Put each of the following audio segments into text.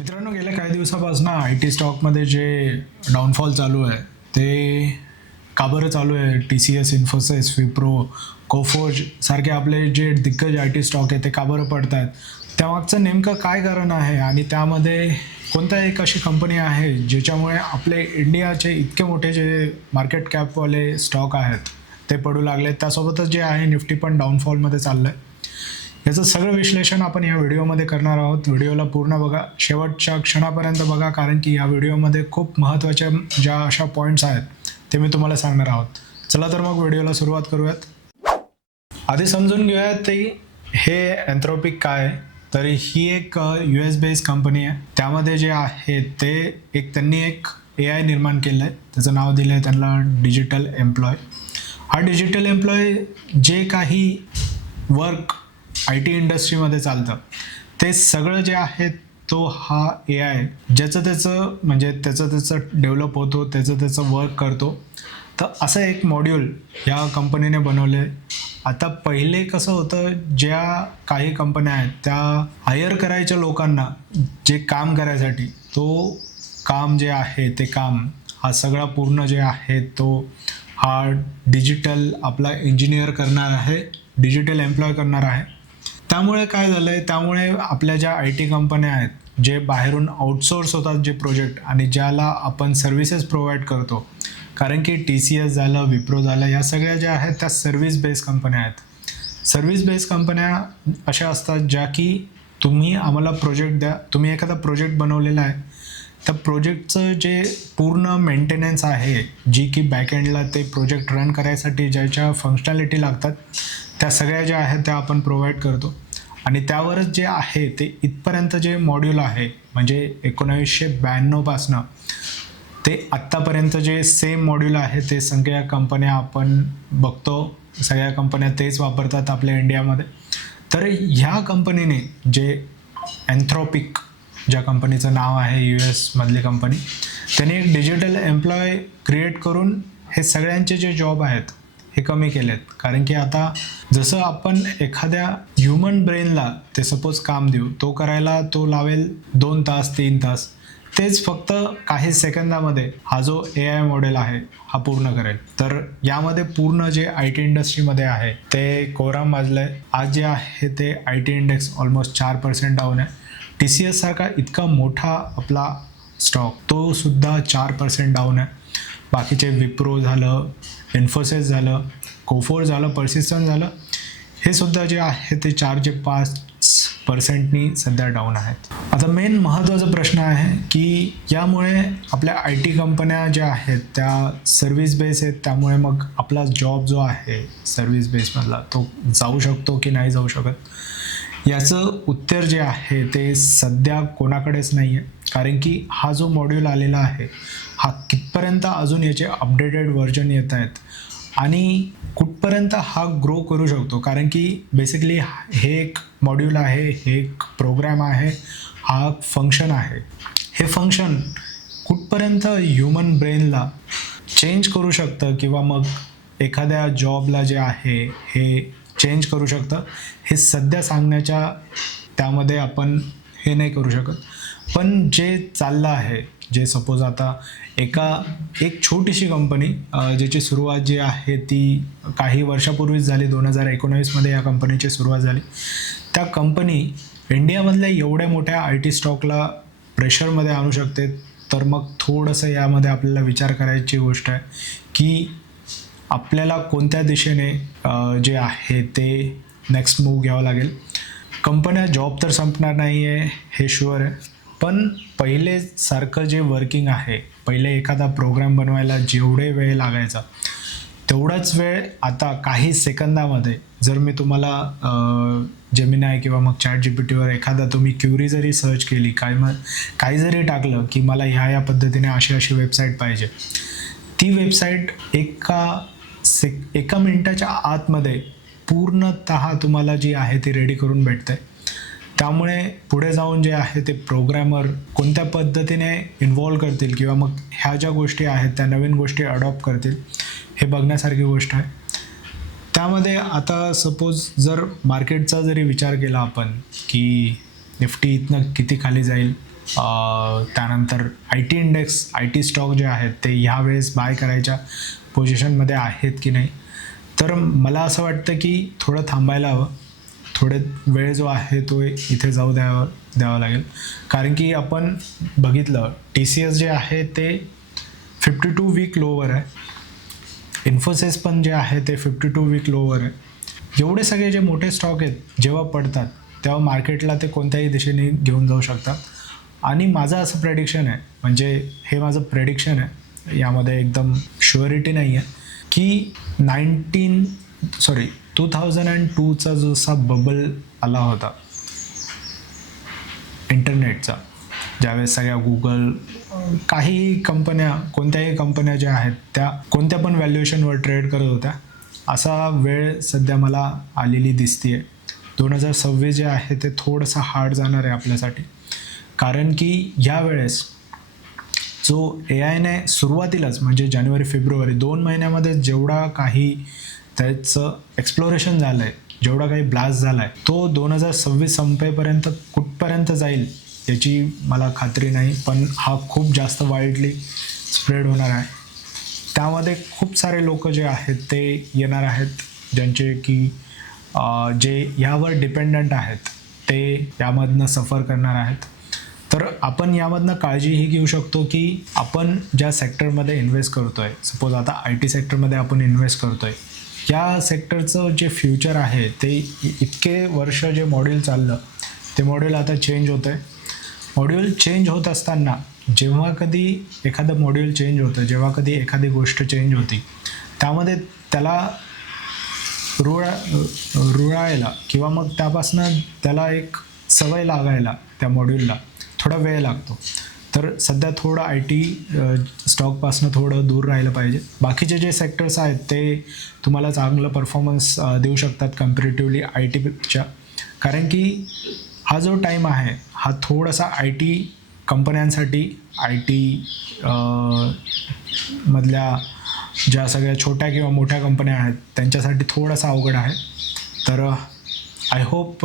मित्रांनो, गेल्या काही दिवसापासून आय टी स्टॉकमध्ये जे डाऊनफॉल चालू आहे ते का बरं चालू आहे? TCS, इन्फोसिस, विप्रो, कोफोर्ज सारखे आपले जे दिग्गज आय टी स्टॉक आहे ते का बरं पडत आहेत? त्यामागचं नेमकं काय कारण आहे आणि त्यामध्ये कोणता एक अशी कंपनी आहे ज्याच्यामुळे आपले इंडियाचे इतके मोठे जे मार्केट कॅपवाले स्टॉक आहेत ते पडू लागले? त्यासोबतच जे आहे निफ्टी पण डाऊनफॉलमध्ये चाललं आहे. याचं सगळं विश्लेषण आपण या व्हिडिओमध्ये करणार आहोत. व्हिडिओला पूर्ण बघा, शेवटच्या क्षणापर्यंत बघा, कारण की या व्हिडिओमध्ये खूप महत्त्वाच्या ज्या अशा पॉईंट्स आहेत ते मी तुम्हाला सांगणार आहोत. चला तर मग व्हिडिओला सुरुवात करूयात. आधी समजून घेऊयात ते हे एन्थ्रोपिक काय आहे. तर ही एक US बेस्ड कंपनी आहे. त्यामध्ये जे आहे ते त्यांनी एक AI निर्माण केलं आहे. त्याचं नाव दिलं आहे त्यांना डिजिटल एम्प्लॉय. हा डिजिटल एम्प्लॉय जे काही वर्क IT इंडस्ट्रीमध्ये चालतं ते सगळं जे आहे तो हा AI ज्याचं त्याचं डेव्हलप होतो, त्याचं वर्क करतो. तर असं एक मॉड्यूल या कंपनीने बनवले. आता पहिले कसं होतं, ज्या काही कंपन्या आहेत त्या हायर करायच्या लोकांना जे काम करायसाठी, तो काम जे आहे ते काम हा सगळा पूर्ण जे आहे तो हा डिजिटल आपला इंजिनियर करणार आहे, डिजिटल एम्प्लॉय करणार आहे. त्यामुळे काय झालं आहे, त्यामुळे आपल्या ज्या IT कंपन्या आहेत जे बाहेरून आउटसोर्स होतात जे प्रोजेक्ट आणि ज्याला आपण सर्व्हिसेस प्रोव्हाइड करतो, कारण की TCS झालं, विप्रो झालं, या सगळ्या ज्या आहेत त्या सर्व्हिस बेस्ड कंपन्या आहेत. सर्व्हिस बेस्ड कंपन्या अशा असतात ज्या की तुम्ही आम्हाला प्रोजेक्ट द्या, तुम्ही एखादा प्रोजेक्ट बनवलेला आहे, त्या प्रोजेक्टचं जे पूर्ण मेंटेनन्स आहे, जी की बॅकएंडला ते प्रोजेक्ट रन करायसाठी ज्याच्या फंक्शनॅलिटी लागतात त्या सगळ्या ज्या आहेत त्या आपण प्रोव्हाइड करतो. आणि त्यावरच जे आहे ते इथपर्यंत जे मॉड्यूल आहे, म्हणजे 1992 पासनं ते आत्तापर्यंत जे सेम मॉड्यूल आहे ते सगळ्या कंपन्या आपण बघतो, सगळ्या कंपन्या तेच वापरतात आपल्या इंडियामध्ये. तर ह्या कंपनीने जे एन्थ्रोपिक ज्या कंपनीचं नाव आहे, US मधली कंपनी, त्याने एक डिजिटल एम्प्लॉय क्रिएट करून हे सगळ्यांचे जे जॉब आहेत हे कमी केलेत. कारण की आता जसं आपण एखाद्या ह्युमन ब्रेनला ते सपोज काम देऊ, तो करायला तो लावेल 2 तास 3 तास, तेच फक्त काही सेकंदामध्ये हा जो AI मॉडेल आहे हा पूर्ण करेल. तर यामध्ये पूर्ण जे IT इंडस्ट्रीमध्ये आहे ते कोराम वाजलं आहे. आज जे आहे ते IT इंडेक्स ऑलमोस्ट 4% डाऊन आहे. TCS सारखा इतका मोठा आपला स्टॉक तो सुद्धा 4% डाऊन आहे. बाकीचे विप्रो झालं, इन्फोसिस झालं, कोफोर झालं, पर्सिस्टंट झालं, हे सुद्धा जे आहे ते 4.5% सध्या डाऊन आहेत. आता मेन महत्त्वाचा प्रश्न आहे की यामुळे आपल्या IT कंपन्या ज्या आहेत त्या सर्व्हिस बेस आहेत, त्यामुळे मग आपला जॉब जो आहे सर्व्हिस बेसमधला तो जाऊ शकतो की नाही जाऊ शकत, याचं उत्तर जे आहे ते सध्या कोणाकडेच नाही आहे. कारण की हा जो मॉड्यूल आलेला आहे हा कितपर्यंत अजून याचे अपडेटेड व्हर्जन येत आहेत आणि कुठपर्यंत हा ग्रो करू शकतो. कारण की बेसिकली हे एक मॉड्यूल आहे, हे एक प्रोग्रॅम आहे, हा फंक्शन आहे. हे फंक्शन कुठपर्यंत ह्युमन ब्रेनला चेंज करू शकतं किंवा मग एखाद्या जॉबला जे आहे हे चेंज करू शकतं, हे सध्या सांगण्याच्या त्यामध्ये आपण हे नाही करू शकत. पण जे चाललं आहे, जे सपोज आता एक छोटीशी कंपनी ज्याची सुरुवात जी आहे ती काही वर्षापूर्वीच झाली, 2019मध्ये या कंपनीची सुरुवात झाली. त्या कंपनी इंडियामधल्या एवढ्या मोठ्या IT स्टॉकला प्रेशरमध्ये आणू शकते. तर मग थोडंसं यामध्ये आपल्याला विचार करायची गोष्ट आहे की आपल्याला कोणत्या दिशेने जे आहे ते नेक्स्ट मूव घ्यावं लागेल. कंपन्या जॉब तर संपणार नाही आहे हे शुअर आहे, पण पहिले सारखं जे वर्किंग आहे, पहिले एखादा प्रोग्राम बनवायला जेवढे वेळ लागायचा तेवढाच वेळ आता काही सेकंदामध्ये, जर मी तुम्हाला जेमिनाय किंवा मग ChatGPTवर एखादा तुम्ही क्युरी जरी सर्च केली, काही जरी टाकलं की मला ह्या पद्धतीने अशी वेबसाईट पाहिजे, ती वेबसाईट एका मिनिटाच्या आतमध्ये पूर्णतः तुम्हाला जी आहे ती रेडी करून भेटते. त्यामुळे पुढे जाऊन जे आहे ते प्रोग्रॅमर कोणत्या पद्धतीने इन्व्हॉल्व करतील किंवा मग ह्या ज्या गोष्टी आहेत त्या नवीन गोष्टी अडॉप्ट करतील हे बघण्यासारखी गोष्ट आहे. त्यामध्ये आता सपोज जर मार्केटचा जरी विचार केला आपण की निफ्टी इथनं किती खाली जाईल, त्यानंतर I T index, I T stock जे आहेत ते ह्यावेळेस बाय करायच्या पोझिशनमध्ये आहेत की नाही. तर मला असं वाटतं की थोडं थांबायला हवं, थोडे वेळ जो आहे तो इथे जाऊ द्यावा लागेल. कारण की आपण बघितलं TCS जे आहे ते 52 वीक लोवर आहे, इन्फोसिस पण जे आहे ते 52 वीक लोवर आहे. एवढे सगळे जे मोठे स्टॉक आहेत जेव्हा पडतात तेव्हा मार्केटला ते कोणत्याही दिशेने घेऊन जाऊ शकतात. आणि माझं असं प्रेडिक्शन आहे, म्हणजे हे माझं प्रेडिक्शन आहे, यामध्ये एकदम शुअरिटी नाही आहे, की 2002चा जसा बबल आला होता इंटरनेटचा, ज्यावेळेस सगळ्या गुगल, काही कंपन्या, कोणत्याही कंपन्या ज्या आहेत त्या कोणत्या पण व्हॅल्युएशनवर ट्रेड करत होत्या, असा वेळ सध्या मला आलेली दिसते आहे. 2026 जे आहे ते थोडंसं हार्ड जाणार आहे आपल्यासाठी. कारण की यावेळेस जो AIने सुरुवातीलाच म्हणजे जानेवारी-फेब्रुवारी 2 महिन्यामध्ये जेवढा काही त्याचं एक्सप्लोरेशन झालं आहे, जेवढा काही ब्लास्ट झाला आहे, तो 2026 संपेपर्यंत कुठपर्यंत जाईल याची मला खात्री नाही. पण हा खूप जास्त वाईडली स्प्रेड होणार आहे. त्यामध्ये खूप सारे लोक जे आहेत ते येणार आहेत, ज्यांचे की जे यावर डिपेंडंट आहेत ते यामधनं सफर करणार आहेत. तर आपण यामधनं काळजीही घेऊ शकतो की आपण ज्या सेक्टरमध्ये इन्व्हेस्ट करतो आहे, सपोज आता IT सेक्टरमध्ये आपण इन्व्हेस्ट करतो आहे, या सेक्टरचं जे फ्युचर आहे ते इतके वर्ष जे मॉड्यूल चाललं ते मॉड्यूल आता चेंज होतं आहे. मॉड्यूल चेंज होत असताना जेव्हा कधी एखादं मॉड्यूल चेंज होतं, जेव्हा कधी एखादी गोष्ट चेंज होती, त्यामध्ये त्याला रुळायला किंवा मग त्यापासनं त्याला एक सवय लागायला त्या मॉड्यूलला थोडा वेळ लागतो. तर सध्या थोडं IT स्टॉकपासनं थोडं दूर राहिलं पाहिजे. बाकीचे जे सेक्टर्स आहेत ते तुम्हाला चांगलं परफॉर्मन्स देऊ शकतात कम्पॅरेटिव्हली ITपेक्षा. कारण की हा जो टाईम आहे हा थोडासा IT कंपन्यांसाठी, IT मधल्या ज्या सगळ्या छोट्या किंवा मोठ्या कंपन्या आहेत त्यांच्यासाठी थोडासा अवघड आहे. तर आय होप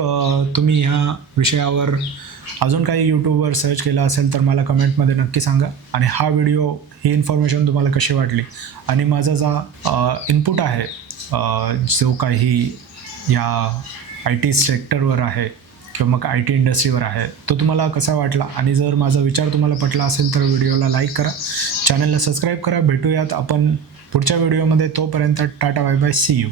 तुम्ही ह्या विषयावर अजून काही यूट्यूबवर सर्च केला असेल तर मला कमेंटमध्ये नक्की सांगा. आणि हा व्हिडिओ, ही इन्फॉर्मेशन तुम्हाला कशी वाटली आणि माझा जो इनपुट आहे जो काही या IT सेक्टरवर आहे किंवा मग IT इंडस्ट्रीवर आहे तो तुम्हाला कसा वाटला. आणि जर माझा विचार तुम्हाला पटला असेल तर व्हिडिओला लाईक करा, चॅनलला सबस्क्राईब करा. भेटूयात आपण पुढच्या व्हिडिओमध्ये. तोपर्यंत tata, bye bye, see you.